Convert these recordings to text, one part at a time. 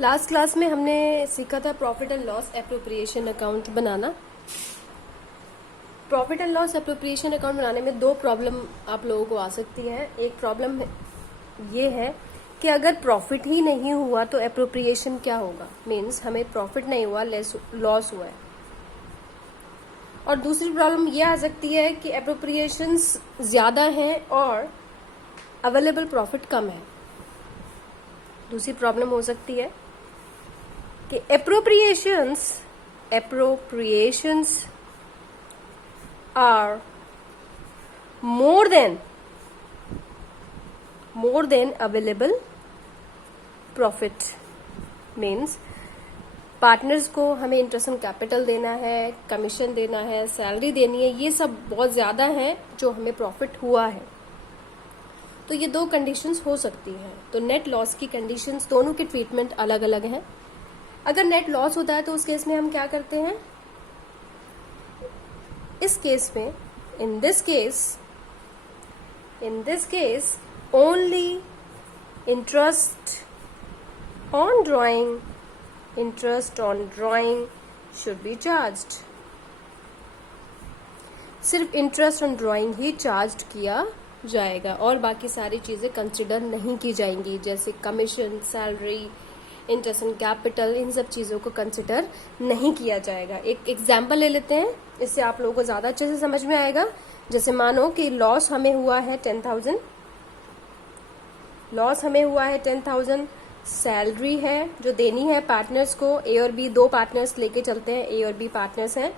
Last class में हमने सीखा था profit and loss appropriation account banana. Profit and loss appropriation account बनाने में दो प्रॉब्लम आप लोगों को आ सकती है। एक प्रॉब्लम ये है कि अगर प्रॉफिट ही नहीं हुआ तो एप्रोप्रिएशन क्या होगा, मीन्स हमें प्रॉफिट नहीं हुआ, लॉस हुआ है। और दूसरी प्रॉब्लम ये आ सकती है कि एप्रोप्रिएशंस ज्यादा हैं और अवेलेबल प्रॉफिट कम है। दूसरी प्रॉब्लम हो सकती है कि appropriations are more than available profit, means partners को हमें इंटरेस्ट ऑन कैपिटल देना है, कमीशन देना है, सैलरी देनी है, ये सब बहुत ज्यादा है जो हमें प्रॉफिट हुआ है। तो ये दो कंडीशंस हो सकती हैं। तो नेट लॉस की कंडीशंस दोनों के ट्रीटमेंट अलग अलग हैं। अगर नेट लॉस होता है तो उस केस में हम क्या करते हैं, इस केस में in this case only interest on drawing should be charged. सिर्फ इंटरेस्ट ऑन ड्रॉइंग ही चार्ज किया जाएगा और बाकी सारी चीजें कंसिडर नहीं की जाएंगी, जैसे commission, salary, interest on capital, इन सब चीजों को कंसिडर नहीं किया जाएगा। एक एग्जांपल ले लेते हैं, इससे आप लोगों को ज्यादा अच्छे से समझ में आएगा। जैसे मानो कि लॉस हमें हुआ है 10,000, सैलरी है जो देनी है पार्टनर्स को। ए और बी दो पार्टनर्स लेके चलते हैं, ए और बी पार्टनर्स हैं।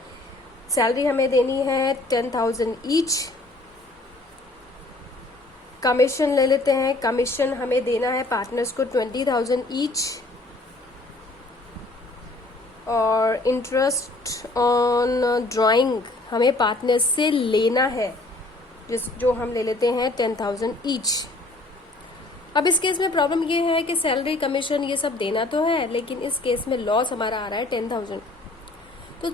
सैलरी हमें देनी है 10,000 ईच। कमीशन ले लेते हैं, कमीशन हमें देना है पार्टनर्स को 20,000 ईच। और इंटरेस्ट ऑन ड्राइंग हमें पार्टनर्स से लेना है, जो हम ले लेते हैं 10,000 ईच। अब इस केस में प्रॉब्लम ये है कि सैलरी, कमीशन ये सब देना तो है, लेकिन इस केस में लॉस हमारा आ रहा है 10,000। तो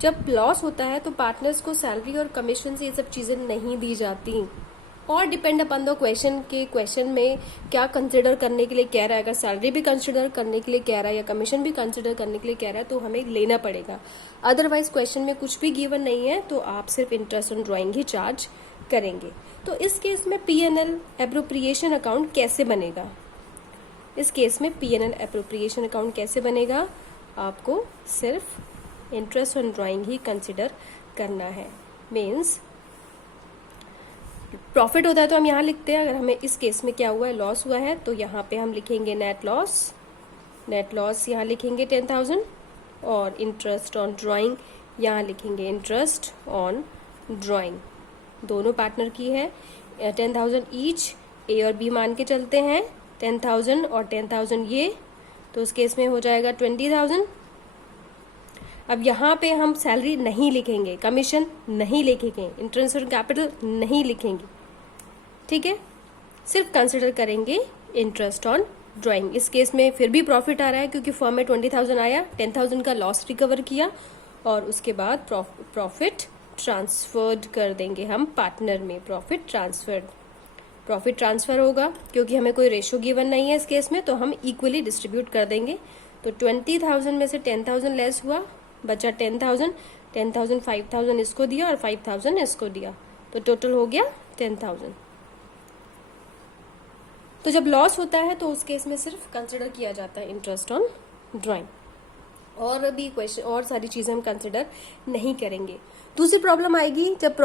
जब लॉस होता है तो पार्टनर्स को सैलरी और कमीशन से ये सब चीजें नहीं दी जाती, और डिपेंड अपन द क्वेश्चन में क्या कंसिडर करने के लिए कह रहा है। अगर सैलरी भी कंसिडर करने के लिए कह रहा है या कमीशन भी कंसिडर करने के लिए कह रहा है तो हमें लेना पड़ेगा। अदरवाइज क्वेश्चन में कुछ भी गिवन नहीं है तो आप सिर्फ interest on drawing he charge करेंगे। तो इस केस में P&L एप्रोप्रिएशन अकाउंट कैसे बनेगा? आपको सिर्फ interest on drawing he consider करना है। मीन्स प्रॉफिट होता है तो हम यहाँ लिखते हैं, अगर हमें इस केस में क्या हुआ है, लॉस हुआ है, तो यहाँ पे हम लिखेंगे नेट लॉस यहाँ लिखेंगे 10,000, और इंटरेस्ट ऑन ड्राइंग यहाँ लिखेंगे इंटरेस्ट ऑन ड्राइंग। दोनों पार्टनर की है 10,000 ईच, ए और बी मान के चलते हैं 10,000 और 10,000 ये, तो उस केस में हो जाएगा 20,000। अब यहाँ पे हम सैलरी नहीं लिखेंगे, कमीशन नहीं लिखेंगे, इंटरेस्ट ऑन कैपिटल नहीं लिखेंगे, ठीक है, सिर्फ कंसिडर करेंगे इंटरेस्ट ऑन ड्राइंग। इस केस में फिर भी प्रॉफिट आ रहा है क्योंकि फर्म में 20,000 आया, 10,000 का लॉस रिकवर किया और उसके बाद प्रॉफिट ट्रांसफर्ड कर देंगे हम पार्टनर में। प्रॉफिट ट्रांसफर होगा क्योंकि हमें कोई रेशो गिवन नहीं है इस केस में, तो हम इक्वली डिस्ट्रीब्यूट कर देंगे। तो 20,000 में से 10,000 लेस हुआ, बचा 10,000, 5,000 इसको दिया और 5,000 इसको दिया, तो टोटल हो गया 10,000। तो जब लॉस होता है तो उस केस में सिर्फ कंसिडर किया जाता है इंटरेस्ट ऑन ड्राइंग, और भी क्वेश्चन और सारी चीजें हम कंसिडर नहीं करेंगे। दूसरी प्रॉब्लम आएगी जब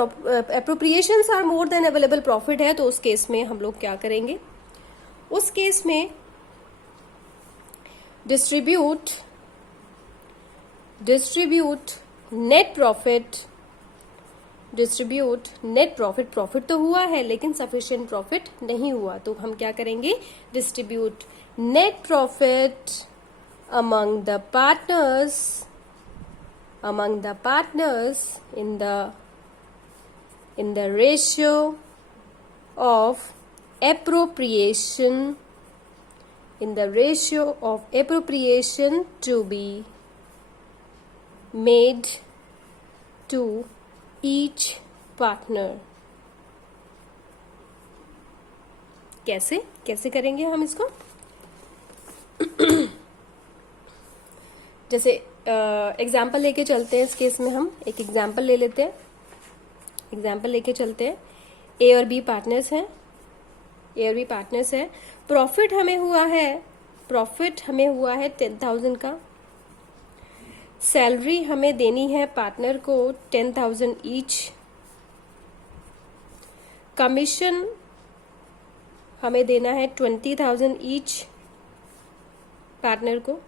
appropriations are more than available profit है, तो उस केस में हम लोग क्या करेंगे, उस केस में डिस्ट्रीब्यूट नेट प्रॉफिट। प्रॉफिट तो हुआ है लेकिन सफिशिएंट प्रॉफिट नहीं हुआ, तो हम क्या करेंगे, distribute net profit among the partners in the ratio of appropriation to be made to each partner। कैसे करेंगे हम इसको? जैसे एग्जाम्पल लेके चलते हैं। इस केस में हम एक एग्जाम्पल ले लेते हैं। एग्जाम्पल लेके चलते हैं। ए और बी पार्टनर्स हैं। ए और बी पार्टनर्स है। प्रॉफिट हमें हुआ है 10,000 का। सैलरी हमें देनी है पार्टनर को 10,000 ईच। कमीशन हमें देना है 20,000 ईच पार्टनर को।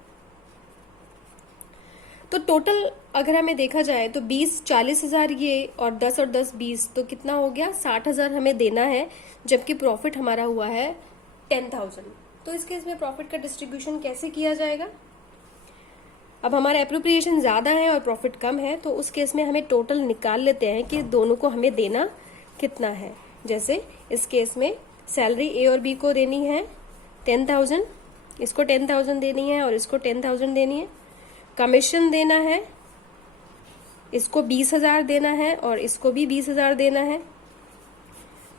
तो टोटल अगर हमें देखा जाए तो 40,000 ये और 10 और 10 20, तो कितना हो गया 60,000 हमें देना है, जबकि प्रॉफिट हमारा हुआ है 10,000। तो इस केस में प्रॉफिट का डिस्ट्रीब्यूशन कैसे किया जाएगा? अब हमारा एप्रोप्रिएशन ज्यादा है और प्रॉफिट कम है, तो उस केस में हमें टोटल निकाल लेते हैं कि दोनों को हमें देना कितना है। जैसे इस केस में सैलरी ए और बी को देनी है 10,000, इसको 10,000 देनी है और इसको 10,000 देनी है। कमीशन देना है, इसको 20,000 देना है और इसको भी 20,000 देना है।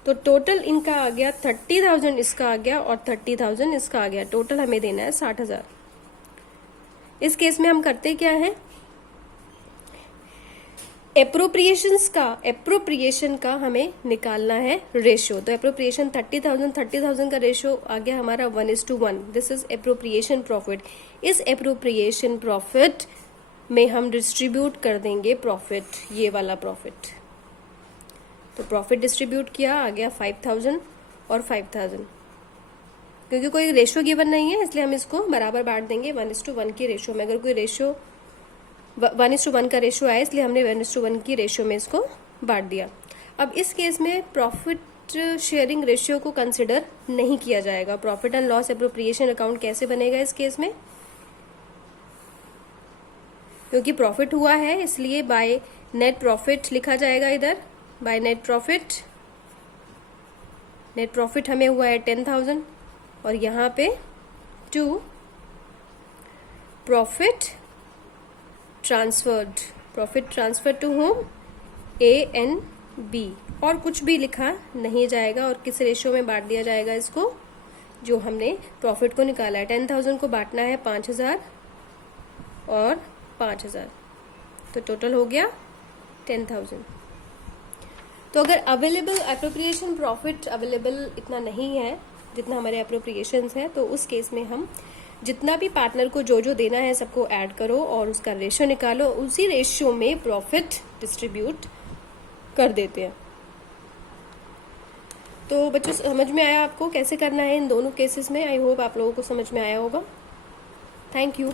तो टोटल इनका आ गया 30,000, इसका आ गया और 30,000 इसका आ गया। टोटल हमें देना है 60,000। इस केस में हम करते क्या है, एप्रोप्रिएशन का हमें निकालना है रेशियो। तो एप्रोप्रिएशन 30,000 का रेशियो आ गया हमारा 1:1। This is appropriation profit. इस एप्रोप्रिएशन प्रॉफिट में हम डिस्ट्रीब्यूट कर देंगे प्रॉफिट, ये वाला प्रॉफिट। तो प्रॉफिट डिस्ट्रीब्यूट किया, आ गया 5,000 और 5,000। क्योंकि कोई रेशियो गिवन नहीं है इसलिए हम इसको बराबर बांट देंगे 1:1 की रेशियो में। अगर कोई रेशियो 1:1 का रेशियो आया इसलिए हमने 1:1 की रेशियो में इसको बांट दिया। अब इस केस में प्रॉफिट शेयरिंग रेशियो को कंसिडर नहीं किया जाएगा। Profit and loss appropriation account कैसे बनेगा इस केस में? क्योंकि प्रॉफिट हुआ है इसलिए बाय नेट प्रॉफिट लिखा जाएगा इधर, by net profit. Net profit हमें हुआ है 10,000 और यहाँ पे to profit transfer to home A and B. और कुछ भी लिखा नहीं जाएगा और किस रेशियो में बांट दिया जाएगा इसको, जो हमने प्रॉफिट को निकाला है। 10,000 को बांटना है 5,000 और 5,000, तो टोटल हो गया 10,000। तो अगर अवेलेबल एप्रोप्रिएशन प्रॉफिट अवेलेबल इतना नहीं है जितना हमारे एप्रोप्रिएशंस है, तो उस केस में हम जितना भी पार्टनर को जो जो देना है सबको ऐड करो और उसका रेशियो निकालो, उसी रेशियो में प्रॉफिट डिस्ट्रीब्यूट कर देते हैं। तो बच्चों समझ में आया आपको कैसे करना है इन दोनों केसेस में? आई होप आप लोगों को समझ में आया होगा। Thank you.